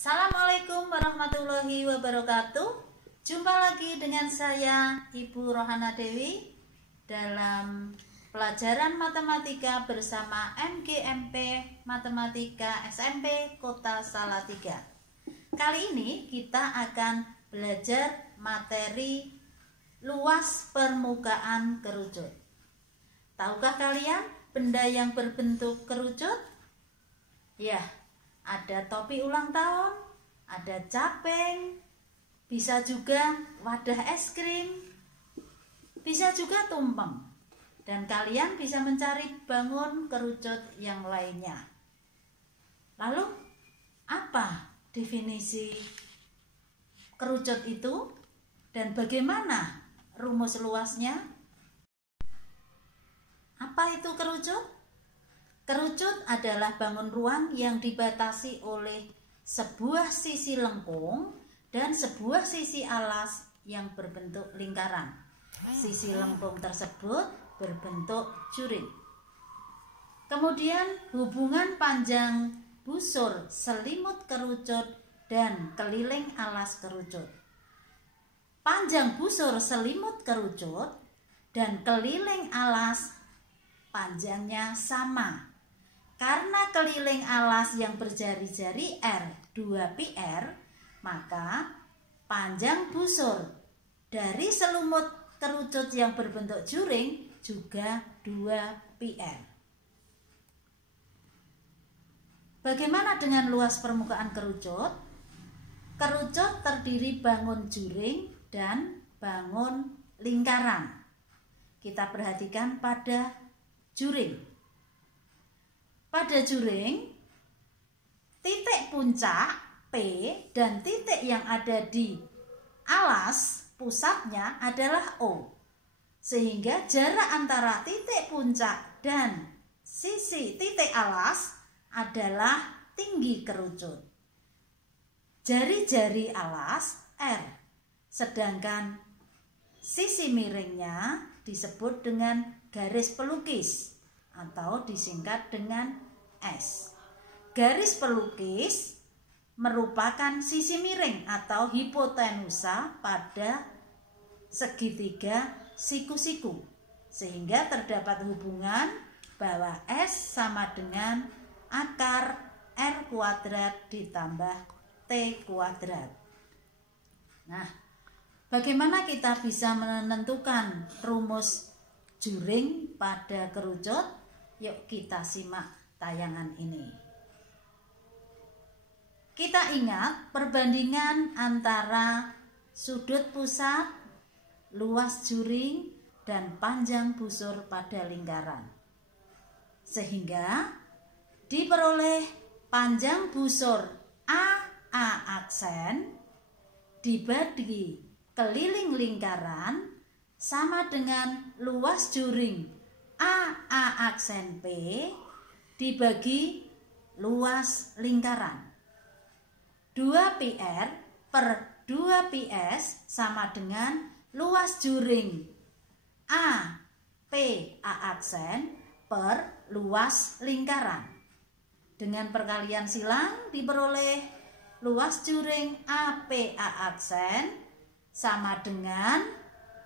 Assalamualaikum warahmatullahi wabarakatuh. Jumpa lagi dengan saya Ibu Rohana Dewi dalam pelajaran matematika bersama MGMP Matematika SMP Kota Salatiga. Kali ini kita akan belajar materi luas permukaan kerucut. Tahukah kalian benda yang berbentuk kerucut? Ya, ada topi ulang tahun, ada caping, bisa juga wadah es krim, bisa juga tumpeng. Dan kalian bisa mencari bangun kerucut yang lainnya. Lalu, apa definisi kerucut itu dan bagaimana rumus luasnya? Apa itu kerucut? Kerucut adalah bangun ruang yang dibatasi oleh sebuah sisi lengkung dan sebuah sisi alas yang berbentuk lingkaran. Sisi lengkung tersebut berbentuk juring. Kemudian hubungan panjang busur selimut kerucut dan keliling alas kerucut. Panjang busur selimut kerucut dan keliling alas panjangnya sama. Karena keliling alas yang berjari-jari R 2πr, maka panjang busur dari selimut kerucut yang berbentuk juring juga 2πr. Bagaimana dengan luas permukaan kerucut? Kerucut terdiri bangun juring dan bangun lingkaran. Kita perhatikan pada juring. Pada juring, titik puncak P dan titik yang ada di alas pusatnya adalah O. Sehingga jarak antara titik puncak dan sisi titik alas adalah tinggi kerucut. Jari-jari alas R, sedangkan sisi miringnya disebut dengan garis pelukis atau disingkat dengan S. Garis pelukis merupakan sisi miring atau hipotenusa pada segitiga siku-siku, sehingga terdapat hubungan bahwa S sama dengan akar R kuadrat ditambah T kuadrat. Nah, bagaimana kita bisa menentukan rumus juring pada kerucut? Yuk kita simak tayangan ini. Kita ingat perbandingan antara sudut pusat, luas juring, dan panjang busur pada lingkaran. Sehingga diperoleh panjang busur AA aksen dibagi keliling lingkaran sama dengan luas juring AA aksen P dibagi luas lingkaran. 2πr per 2πs sama dengan luas juring AP A aksen per luas lingkaran. Dengan perkalian silang diperoleh luas juring AP A aksen sama dengan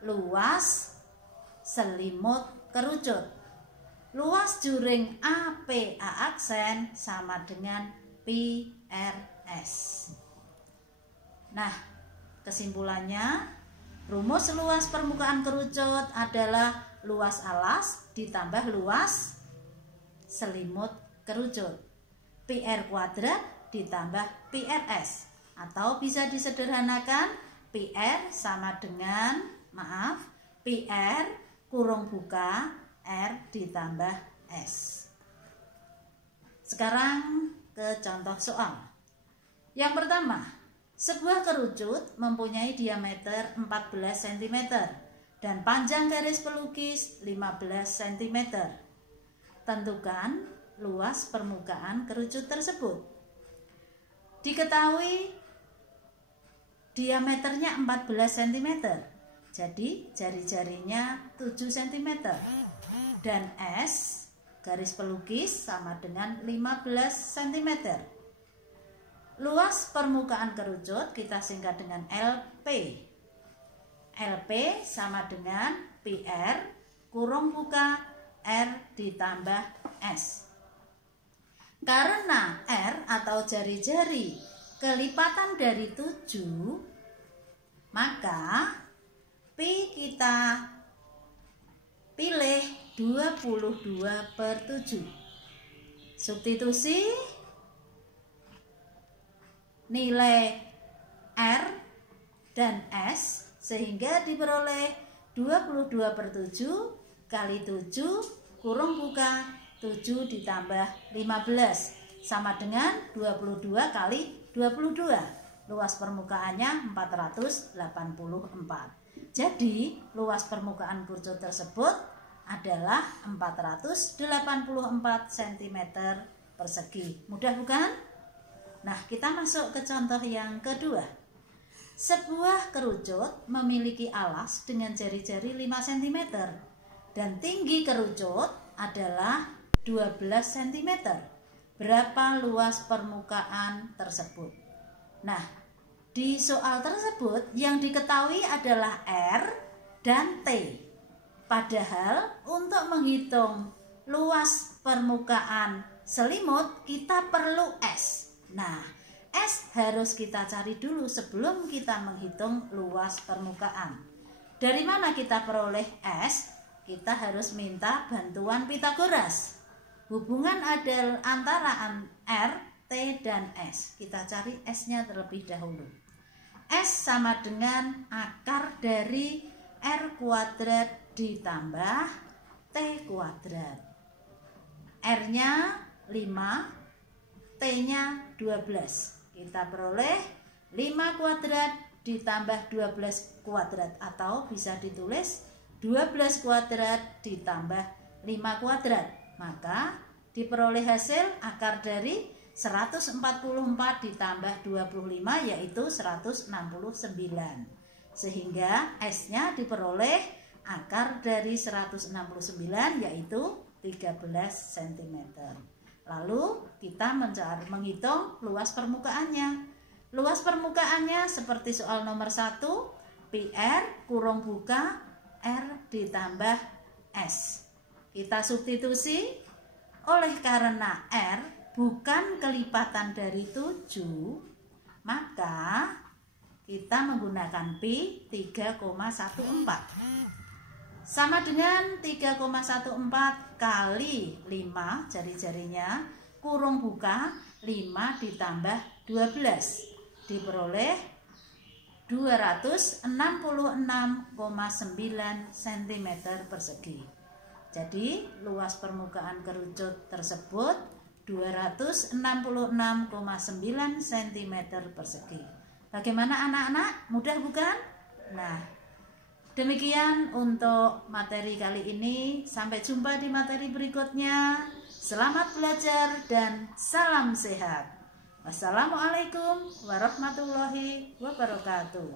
luas selimut kerucut. Luas juring AP A aksen sama dengan PRS. Nah, kesimpulannya, rumus luas permukaan kerucut adalah luas alas ditambah luas selimut kerucut. PR kuadrat ditambah PRS. Atau bisa disederhanakan, PR sama dengan, PR kurung buka R ditambah S. Sekarang ke contoh soal. Yang pertama, sebuah kerucut mempunyai diameter 14 cm dan panjang garis pelukis 15 cm. Tentukan luas permukaan kerucut tersebut. Diketahui diameternya 14 cm. Jadi jari-jarinya 7 cm dan S garis pelukis sama dengan 15 cm. luas permukaan kerucut kita singkat dengan LP. LP sama dengan PR kurung buka R ditambah S. Karena R atau jari-jari kelipatan dari 7, maka P kita pilih 22/7. Substitusi nilai R dan S sehingga diperoleh 22/7 kali 7 kurung buka 7 ditambah 15 sama dengan 22 kali 22. Luas permukaannya 484. Jadi luas permukaan kerucut tersebut adalah 484 cm persegi. Mudah bukan? Nah, kita masuk ke contoh yang kedua. Sebuah kerucut memiliki alas dengan jari-jari 5 cm dan tinggi kerucut adalah 12 cm. Berapa luas permukaan tersebut? Nah, di soal tersebut yang diketahui adalah R dan T. Padahal untuk menghitung luas permukaan selimut kita perlu S. Nah, S harus kita cari dulu sebelum kita menghitung luas permukaan. Dari mana kita peroleh S? Kita harus minta bantuan Pythagoras. Hubungan antara R, T, dan S. Kita cari S-nya terlebih dahulu. S sama dengan akar dari R kuadrat ditambah T kuadrat. R-nya 5, T-nya 12. Kita peroleh 5 kuadrat ditambah 12 kuadrat atau bisa ditulis 12 kuadrat ditambah 5 kuadrat. Maka diperoleh hasil akar dari 144 ditambah 25 yaitu 169. Sehingga S-nya diperoleh akar dari 169 yaitu 13 cm. Lalu kita menghitung luas permukaannya. Luas permukaannya seperti soal nomor 1, PR kurung buka R ditambah S. Kita substitusi oleh karena R bukan kelipatan dari 7, maka kita menggunakan Pi 3,14 sama dengan 3,14 kali 5 jari-jarinya kurung buka 5 ditambah 12 diperoleh 266,9 cm persegi. Jadi luas permukaan kerucut tersebut 266,9 cm persegi. Bagaimana anak-anak? Mudah bukan? Nah, demikian untuk materi kali ini. Sampai jumpa di materi berikutnya. Selamat belajar dan salam sehat. Wassalamualaikum warahmatullahi wabarakatuh.